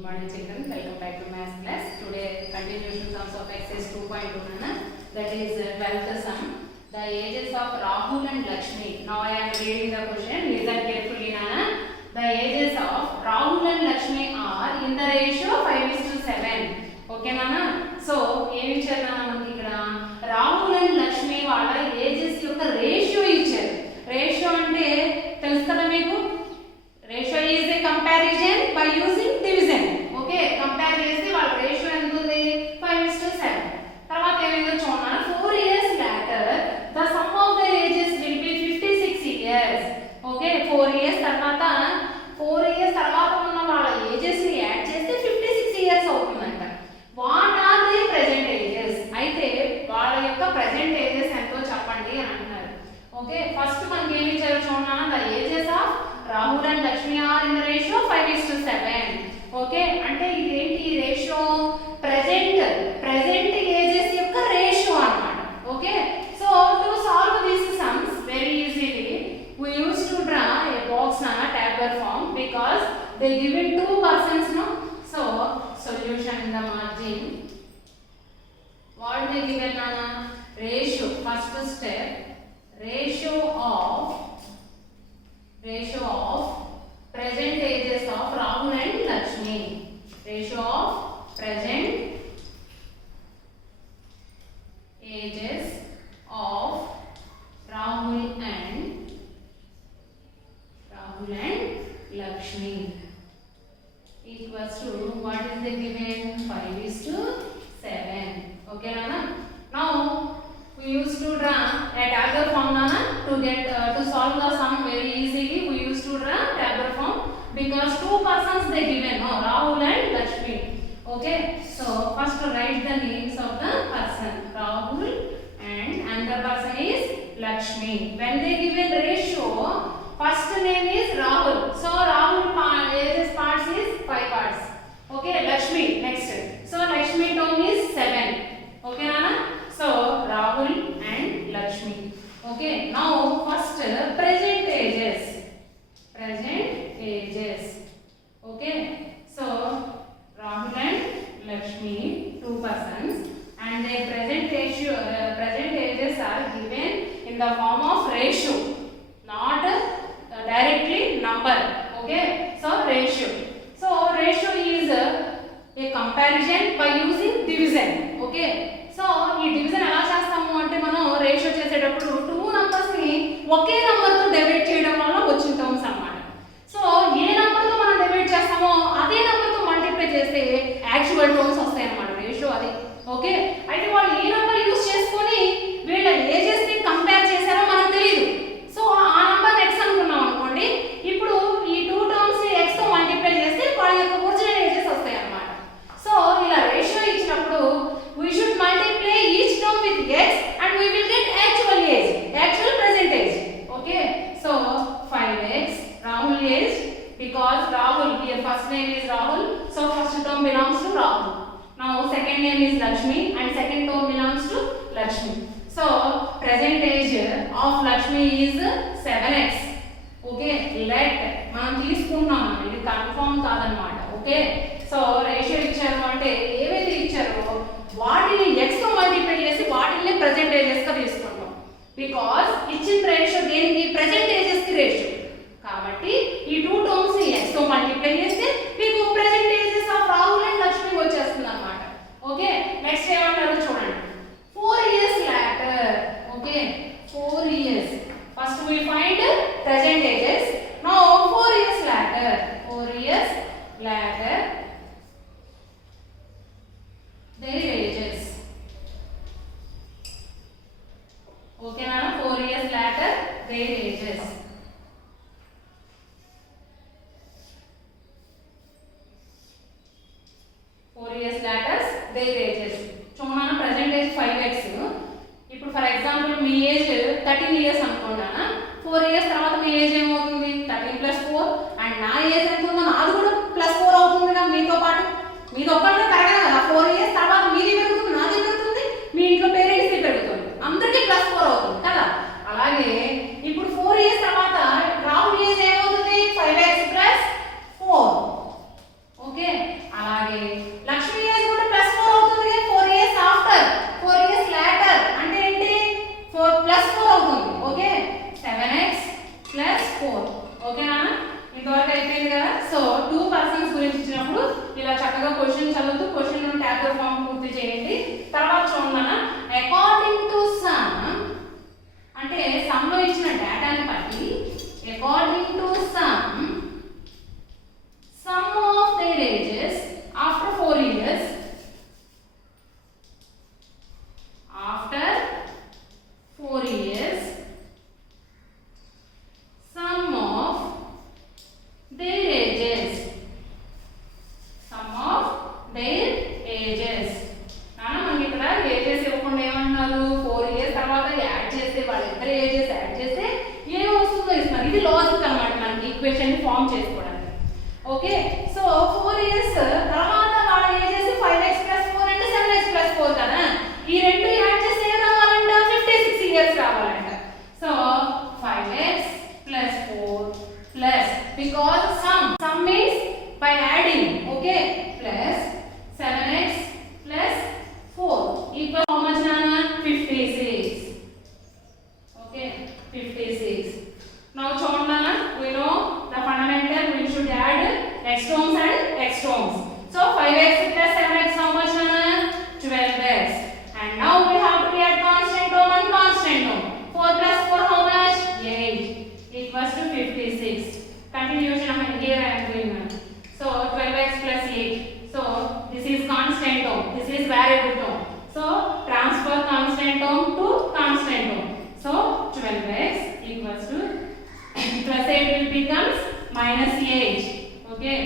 Good morning children, welcome back to math class. Today continuation sums of exercise 2.1 that is 12th sum. The ages of Rahul and Lakshmi. Now I am reading the question, listen carefully Nana. The ages of Rahul and Lakshmi are in the ratio 5:7. Okay Nana? So ఏమి ఇచ్చారు నాన్న మనకి ఇక్కడ Rahul and Lakshmi వాళ్ళ ఏజెస్ యొక్క రేషియో ఇచ్చారు. రేషియో అంటే తెలుసు కదా మీకు, ratio is a comparison by using division. Okay, compare చేసి వాళ్ళ రేషియో ఎంత ఉంది 5:7. తర్వాత ఏమైందో చూడండి, 4 years later the sum of their ages will be 56 years. Okay, 4 years తర్వాత ఉన్న వాళ్ళ ఏజెస్ ని యాడ్ చేస్తే 56 years అవుతుందంట. What are the present ages? అయితే వాళ్ళ యొక్క ప్రెజెంట్ ఏజెస్ ఎంతో చెప్పండి అని అంటున్నారు. ఓకే, ఫస్ట్ మనకి ఏమి ఇచ్చారో చూడండి, the ages of Rahul and Lakshmi are in the ratio 5:7. Okay, అంటే ఇదేంటి రేషియో? ప్రెజెంట్ ఏజెస్ యొక్క రేషియో అన్నమాట. Okay, so to solve this sums very easily we used to draw a box na tabular form because they given two persons no. So solution in the margin, what they given nana? Ratio. First step, ratio of present ages of Rahul and Lakshmi. Ratio of present ages of Rahul and Lakshmi equals to, what is the given? 5:7. Okay Nana? Now we used to draw a tabular form Nana to solve the sum very easily. We used to draw tabular form because two persons they given, no, Rahul and Lakshmi. Okay, so first write the names of the person, Rahul and another person is Lakshmi. When they given ratio, first name is Rahul, so Rahul ages parts is 5 parts. Okay, Lakshmi next. So Lakshmi term is 7. Okay Nana? So Rahul and Lakshmi. Okay, now first present ages. Okay, so Rahul and Lakshmi, two persons, and their present ages are given in the form of ratio, not directly number. Okay, so ratio is a comparison by using division. Okay, so ఈ డివిజన్ ఎలా చేస్తాము అంటే మనం రేషియో చేసేటప్పుడు two numbers ని ఒకే నంబర్ తో డివైడ్ చేయడం వల్ల వచ్చిన టర్మ్స్ అన్నమాట. సో ఏ నంబర్ తో మనం డివైడ్ చేస్తామో అదే నంబర్ తో మల్టిప్లై చేస్తే యాక్చువల్ టర్మ్స్ వస్తాయి అన్నమాట. రేషియో అది. ఓకే, అయితే వాళ్ళు ఏ నంబర్ యూస్ చేసుకొని వీళ్ళ ఏజెస్ ని కంపేర్ చేశారో మనకు తెలియదు. సో ఆ నంబర్ x అనుకున్నాం అనుకోండి, ఇప్పుడు ఈ టూ టర్మ్స్ ని x తో మల్టిప్లై చేస్తే వాళ్ళ యొక్క ఒరిజినల్ ఏజెస్ వస్తాయి అన్నమాట. సో ఇలా రేషియో ఇచ్చినప్పుడు we should multiply each term with x and we will get actual present age. Okay, so 5x Rahul age, because Rahul here first name is Rahul, so first term belongs to Rahul. Now second name is Lakshmi and second term belongs to Lakshmi. So present age of Lakshmi is 7x. Okay, let మనం తీసుకుంటున్నాం, ఇది కన్ఫర్మ్ కాదన్నమాట. Okay, so ratio ఇచ్చారు అంటే ఏవైతే ఇచ్చారో వాటిని x తో మల్టిప్లై చేసి వాటిని ప్రెజెంట్ ఏజెస్ గా తీసుకుంటాం. బికాజ్ ఇచ్చిన రేషియో దేనికి? ప్రెజెంట్ ఏజెస్ కి రేషియో. కాబట్టి ఈ టూ టర్మ్స్ ని x తో మల్టిప్లై చేస్తే మీకు present ages of Rahul and Lakshmi వచ్చేస్తుంది అన్నమాట. ఓకే, నెక్స్ట్ ఏమంటారో చూడండి, 4 years later. Okay, 4 years. First we find present ages. Now 4 years later their ages. Okay Nana? 4 years later their ages. 4 years later their ages. చూడనా, present age 5x. ఇప్పుడు for example మీ age 13 years అనుకోండి, 4 years తర్వాత మీ ఏజ్ ఏమవుతుంది? 13 + 4, అండ్ నా ఏజ్ ఎంత ఉందో నాది కూడా +4 అవుతుంది కదా. మీతో పాటు మీది ఒక్కటే పెరగదు కదా. 4 years తర్వాత మీది పెరుగుతుంది, నాది పెరుగుతుంది, మీ ఇంట్లో పేరెంట్స్ది పెరుగుతుంది, అందరికీ +4 అవుతుంది కదా. అలాగే ఇప్పుడు 4 years తర్వాత రాహుల్ ఏజ్ ఏమవుతుంది? 5x + 4. ఓకే, అలాగే లక్ష్మి ఏజ్ కూడా +4 అవుతుంది. 4 ఇయర్స్ ఆఫ్టర్, 4 ఇయర్స్ లేటర్ అంటే ఏంటి 4 +4 అవుతుంది. Okay 7x + 4. ఓకేనా? ఇంతవరకు అయిపోయింది కదా. సో 2 పర్సన్స్ గురించి ఇచ్చినప్పుడు ఇలా చక్కగా క్వశ్చన్ చదువుతూ క్వశ్చన్ ట్యాబులర్ ఫామ్ పూర్తి చేయండి. తర్వాత చూడండి అకార్డింగ్ టు సమ్ అంటే సమ్ లో ఇచ్చిన డేటాని బట్టి according to some of their ages after 4 years, after 4 years sum of their ages, sum of their ages. నాన్న మనకి ఇక్కడ ఏజెస్ ఇవ్వకుండా ఏమంటున్నారు 4 ఇయర్స్ తర్వాత యాడ్ చేస్తే వాళ్ళిద్దరు ఏజెస్ యాడ్ చేస్తే ఏం వస్తుందో ఇస్తున్నారు. ఇది లాజిక్ అన్నమాట మనకి ఈక్వేషన్ ఫామ్ చేసుకోవడానికి. ఓకే సో 4 ఇయర్స్ తర్వాత వాళ్ళ ఏజెస్ 5x + 4 అంటే 7x + 4 కదా. ఈ రెండు యాడ్ చేస్తే ఏం రావాలంట 56 ఇయర్స్ రావాలంట. So 5x + 4 plus because sum means by adding okay plus 7x + 4 equal how much నాన్న 56. ఓకే 56. Now చూడండి we know the fundamental we should add x terms and x terms. So 5x + 7x how much nana 12x. And now we have to add constant term and constant term. 4 + 4 how much 8 equals to 56. Continuation of here I am doing now. So 12x + 8. So this is constant term, this is variable term. So transfer constant term to constant term. So 12x equals to +8 will becomes -8. Okay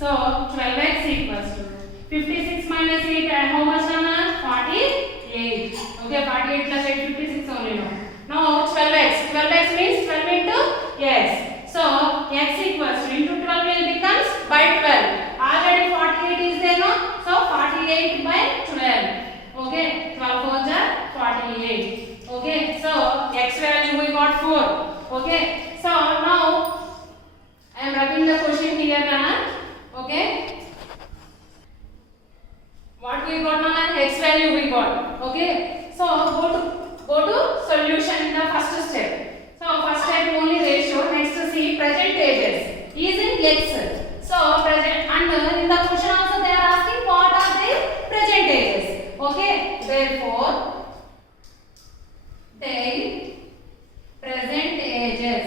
so 12x equals to 56 - 8 and how much nana 48. Okay 48 + 8 56 only. Now 12x means 12 into x. So x equals to into 12 will becomes by 12. Already 48 is there no, so 48 by 12. Okay 12 4s are 48. Okay so x value we got 4. Okay so now I am writing the question here nana. Okay what we got nana x value we got. Okay so go to solution in the first step. So first step only ratio, next to see present ages is in x. So present and in the question also they are asking what are the present ages. Okay therefore they present ages,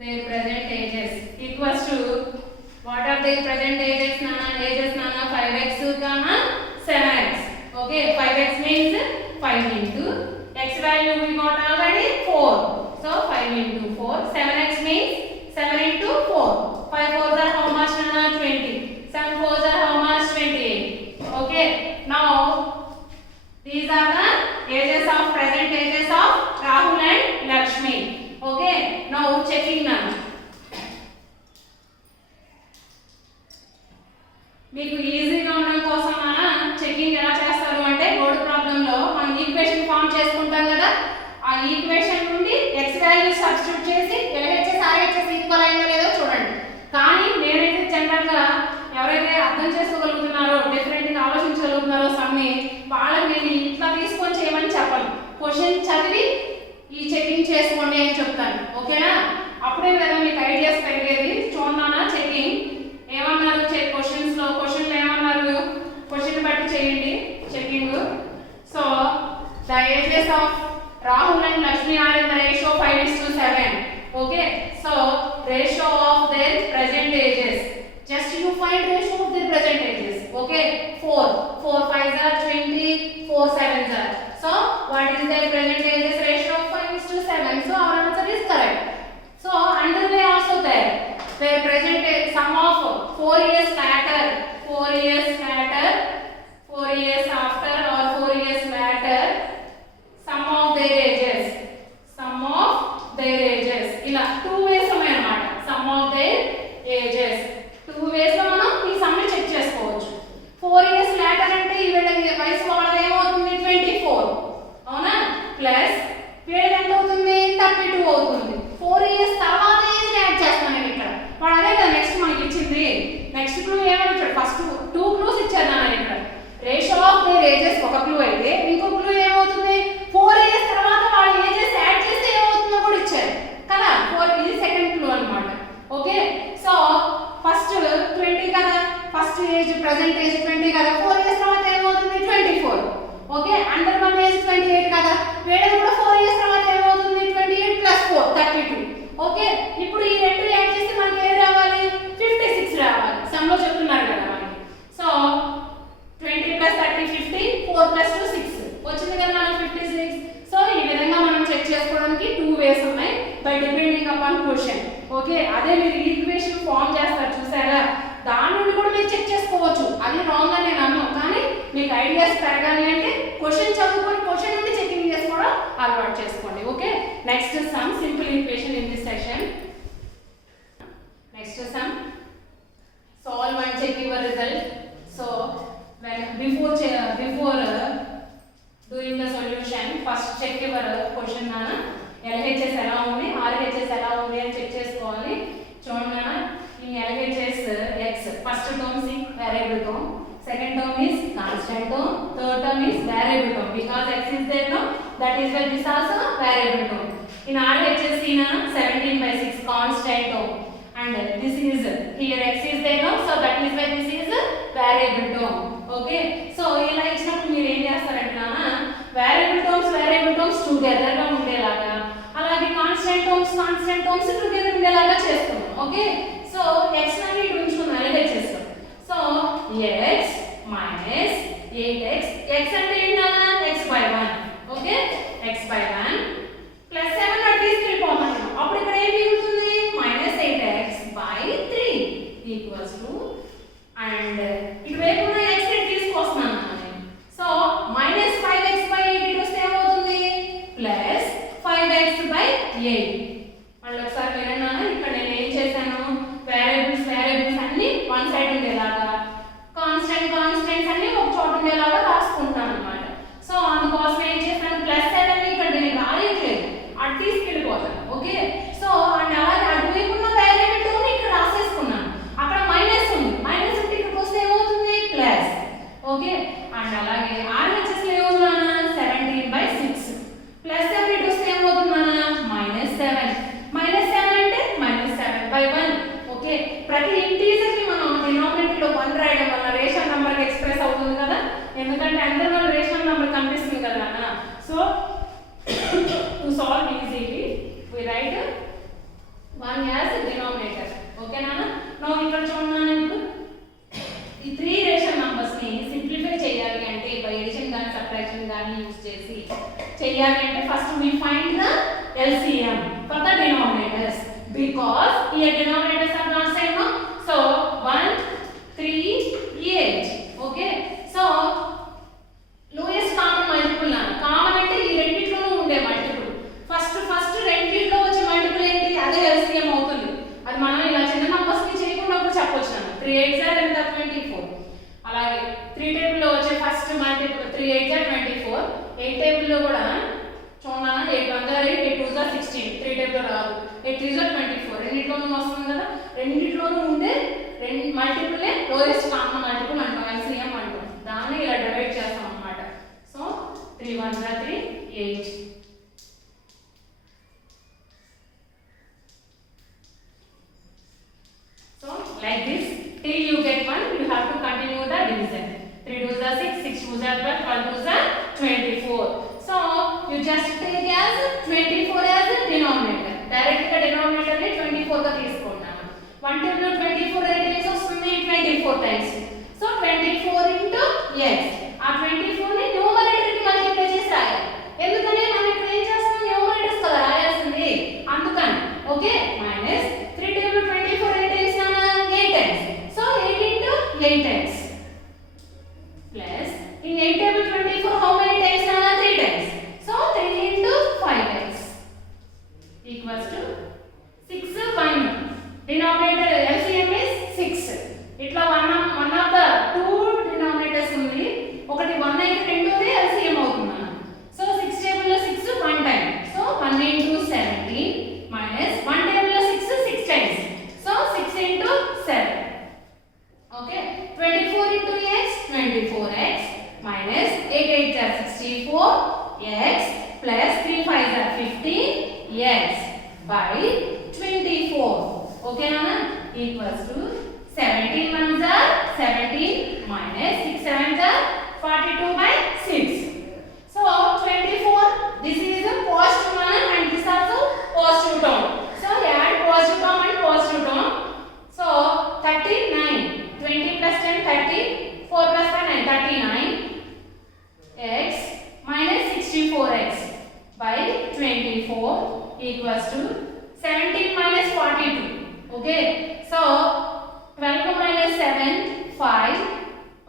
their present ages equals to what are their present ages nana 5x comma 7x. Okay 5x means 5 into x value we got already 4, so 5 into 4. 7x means 7 into 4. 5 4s are how much nana 20. 7 4s are how much 28. Okay now these are the ages of present ages of Rahul and Lakshmi. Okay now checking now. మీకు ఈజీగా ఉండడం కోసం చెకింగ్ ఎలా చేస్తారు అంటే board problem లో మనం equation form చేసుకుంటాం కదా. ఆ ఈక్వేషన్ నుండి x వాల్యూ సబ్స్టిట్యూట్ చేసి LHS RHS ఈక్వల్ అయిందో లేదో చూడండి. కానీ నేనైతే జనరల్ గా ఎవరైతే అర్థం చేసుకోగలుగుతున్నారో డిఫరెంట్ గా ఆలోచించగలుగుతున్నారో సమ్ని వాళ్ళకి నేను ఇట్లా తీసుకొని చేయమని చెప్పను. క్వశ్చన్ చదివి ఈ చెకింగ్ చేసుకోండి అని చెప్తాను. ఓకేనా అప్పుడే కదా మీకు ఐడియాస్ పెరిగేది. చూడనా చెకింగ్ ఏమన్నారు క్వశ్చన్స్ లో క్వశ్చన్లు ఏమన్నారు క్వశ్చన్ బట్టి చేయండి checking. So the ages of Rahul and Lakshmi are in the ratio 5:7. Okay so ratio of their present ages just you find ratio of their present ages. Okay 4 5s are 20, 4 7s are. So what is their present ages ratio of 5:7? So our answer is correct. So underway also there their present sum of 4 years later, 4 years later, 4 years after or 4 years later sum of their ages, sum of their ages ila 2 ways ఉన్నాయి అన్నమాట. sum of their ages 2 ways లో మనం ఈ సమ్ ని చెక్ చేసుకోవచ్చు. 4 years later అంటే ఈ వయసు వాళ్ళది ఏమవుతుంది 24 అవునా ప్లస్ వీళ్ళది ఎంత అవుతుంది 32 అవుతుంది. 4 years తర్వాత ఏజ్ యాడ్ చేస్తాను నేను ఇక్కడ వాడు అదే కదా నెక్స్ట్ మనం వచ్చింది. నెక్స్ట్ క్లూ ఏమని ఇచ్చాడు? ఫస్ట్ 2 క్లూస్ ఇచ్చారు నాన్న ఇక్కడ. రేషియో ఆఫ్ దేర్ ఏజెస్ ఒక క్లూ అయితే ఇంకో క్లూ ఏమవుతుంది? 4 ఇయర్స్ తర్వాత వాళ్ళ ఏజెస్ యాడ్ చేస్తే ఏమవుతుందో కూడా ఇచ్చారు కదా. 4 ఇది సెకండ్ క్లూ అన్నమాట. ఓకే, సో ఫస్ట్ 20 కదా, ఫస్ట్ ఏజ్ ప్రెజెంట్ ఏజ్ 20 కదా, 4 ఇయర్స్ తర్వాత ఏమవుతుంది? 24. ఓకే, అండర్ వన్ ఏజ్ 28 కదా, వేడది కూడా 4 ఇయర్స్ తర్వాత ఏమవుతుంది? 28 + 4 32. ఓకే, ఇప్పుడు ఈ రెండు యాడ్ చేస్తే మనకి ఏది రావాలి? 56 రావాలి. సమ్ లో చెప్తున్నారు కదా మనకి. సో 20 + 30 50, 4 + 2 6 వచ్చింది కదా మనకి 56. సో ఈ విధంగా మనం చెక్ చేసుకోవడానికి 2 వేస్ ఉన్నాయి by depending upon question. Okay, అదే మీరు ఈక్వేషన్ ఫామ్ చేస్తారు చూసారా, దాని నుండి కూడా మీరు చెక్ చేసుకోవచ్చు. అది రాంగ్ అని నేను అన్నాను, కానీ మీకు ఐడియాస్ పెరగాలి అంటే క్వశ్చన్ చదువుకొని క్వశ్చన్ నుండి చెకింగ్ చేసుకోవడం అలవాటు చేసుకోండి. Okay, next some simple equation in this session. Next some solve and check your result. So when before doing the solution, first check your question nana. LHS ఎలా ఉంది, RHS ఎలా ఉంది అని చెక్ చేసుకోవాలి. చూడండి నాన్న, in LHS x first term is variable term, second term is constant term, third term is variable term because x is there no, that is why this also variable term. In RHS na 17/6 constant term and this is here x is there no, so that is why this is variable term. Okay, so ఇలా ఇచ్చినప్పుడు మీరు ఏం చేస్తారంటే నాన్న, variable terms together గా ఉండేలాగా, అలాగే constant terms together ఉండేలాగా చేస్తున్నాం. ఓకే, సో x ని ఉంచుకున్నాం LHS. So x minus 8x, x అంటే ఏంటన్నా? x/1. ఓకే, x/1 plus 7 అటు తీసుకెళ్ళిపోతాం. అప్పుడు ఇక్కడ ఏం మిగులుతుంది? -8x/3 ఈక్వల్స్ టు, అండ్ ఇటువైపు ఉన్న x ని తీసుకొస్తున్నాను నేను. సో -5x/8 ఇటు వస్తే ఏమవుతుంది? +5x/8. మళ్ళీ ఒకసారి వినండి, ఇక్కడ నేను ఏం చేశాను? వేరియబుల్స్ అన్ని వన్ సైడ్ ఉండేలాగా, కాన్స్టెంట్స్ అన్ని ఒక చోట ఉండేలాగా రాసుకుంటాను అన్నమాట. సో అందుకోసం ఏం చేశాను? +7 ఇక్కడ నేను రాయట్లేదు, అటు తీసుకెళ్ళిపోతాను. ఓకే, సో అండ్ అలాగే అటువైపు ఉన్న వేరియబుల్ టర్మ్ ఇక్కడ రాసేసుకున్నాను. అక్కడ మైనస్ ఉంది, మైనస్ ఉంటే ఇక్కడికి వస్తే ఏమవుతుంది? ప్లస్. ఓకే, అండ్ అలాగే RHS లో ఏమవుతుందన్నా? 17/6 ప్లస్ 7 ఇటు వస్తే ఏమవుతుందన్నా? -7. -7 అంటే -7/1. ఓకే, ప్రతి ఇంటీజర్ ని మనం డినామినేటర్ లో 1 రాయడం వల్ల రేషనల్ నంబర్ కి ఎక్స్ప్రెస్ అవుతుంది కదా, ఎందుకంటే అందరిలో రేషనల్ నంబర్ కనిపిస్తుంది కదా అన్న. So to solve easily we write 1 as denominator. Okay నాన్న, నౌ ఇక్కడ చూడండి, ఇప్పుడు ఈ 3 రేషనల్ నంబర్స్ ని సింప్లిఫై చేయాలి అంటే బై ఎడిషన్ గాని సబ్ట్రాక్షన్ గాని యూస్ చేసి చేయాలి అంటే first we find the LCM for the denominators because here denominators are not same no, so 1 3 8. okay, so lowest common multiple na common అంటే ఈ రెండిట్లోనూ ఉండే మల్టిపుల్. ఫస్ట్ రెండిట్లో వచ్చే మల్టిపుల్ ఏంటి? అదే LCM అవుతుంది. అది మనం ఇలా చిన్న నంబర్స్ ని చేయకుండా కూడా చెప్పొచ్చు అన్న. 3 8s are 24. అలాగే 3 టేబుల్ లో వచ్చే ఫస్ట్ మల్టిపుల్ 3 8s are 24. 8 టేబుల్ లో కూడా చూడనా 8 1s are 8, 8 2s are 16. 3 టేబుల్ లో రాదు, 8 3s are 24. రెండిట్లోనూ వస్తుంది కదా, రెండిట్లోనూ ఉండే రెండు మల్టిపుల్ లోయెస్ట్ కామన్ మల్టిపుల్ అంటాం, LCM అంటాం. దాన్ని ఇలా డివైడ్ చేస్తాం అన్నమాట. సో 3 1s are 3 8. So like this till you get 1 you have to continue the division. 3 2s are 6, 6 2s are 12, 12 2s are 24. So you just take as 24 as a denominator. Direct గా denominator ని 24 గా తీసుకున్నాను. 1 టేబుల్ లో 24 ఎన్ని టైమ్స్ వస్తుంది? 24 టైమ్స్. So 24 into x. ఆ 24 ని న్యూమరేటర్ కి మల్టిప్లై చేసి రాయాలి. ఎందుకని మనం ఇక్కడ ఏం చేస్తాం? న్యూమరేటర్స్ కదా రాయాల్సింది, అందుకని. ఓకే, మైనస్ 3 టేబుల్ 24 ఎన్ని టైమ్స్ నానా? 8 times. So 8 into 8x plus in 8 table 24 how many times nana? 3 times. So 3 into 5x equals to 6 1. Denominator LCM is 6. Itla one of the two denominators undi. ఒకటి 1 అయితే equals to 17 ones are 17 minus 6 sevens are 42 by 6. So 24. This is a positive one and this also positive term. So add positive term and positive term. So 39. 20 plus 10 30. 4 plus 5 9 39. X minus 64x by 24 equals to 17 minus 42. Okay. So 12 minus 7 5.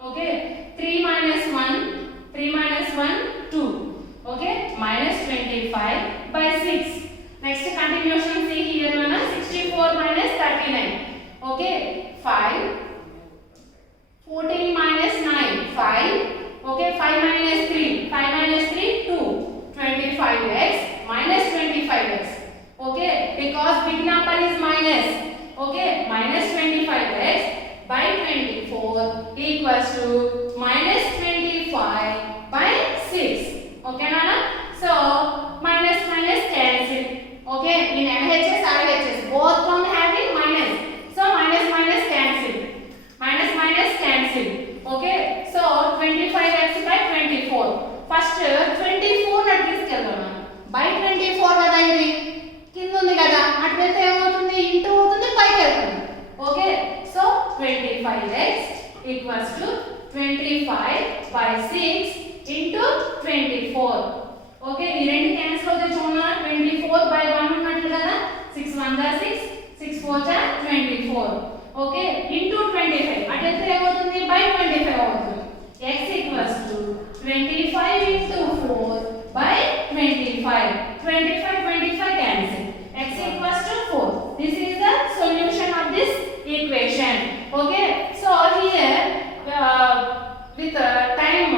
Okay. 3 minus 1 3 minus 1 2. Okay, minus 25 by 6. Next continuation, see here one 64 minus 39. Okay, 5. 14 minus 9 5. Okay, 5 minus 3 5 minus 3 2. 25x minus 25x. Okay, because big number is minus. Okay, minus 25x by 24 equals to minus 25 by 6. Okay, Nana? So, minus minus cancel. Okay, in LHS, RHS, both terms having minus. So, minus minus cancel. Minus minus cancel. Okay, so 25x by 24. First, 24 at this column. By 24 kada idi. Kinda undi kada. At velte em avutundi into avutundi payiki veltundi. Okay, so 25x equals to 25 by 6 into 24. Okay, ఈ రెండు క్యాన్సిల్ అవుతాయి చూడనా 24 by 1 ఉన్నట్లు కదా 6 1 are 6 6 4 are 24. Okay, into 25 అంటే ఎంత అవుతుంది by 25 అవుతుంది. X equals to 25 into 4 by 25. 25 25 cancel. X equals to 4. This is the solution of this equation. Okay, so here with time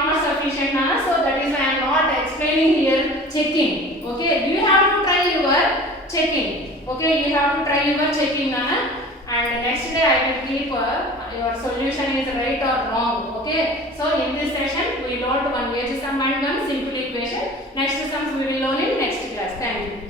not sufficient now, so that is why I am not explaining here checking. Okay, you have to try your checking. Okay, you have to try your checking Nana, and next day I will keep your solution is right or wrong. Okay, so in this session we learned one edge sum and one simple equation. Next sums we will learn in next class. Thank you.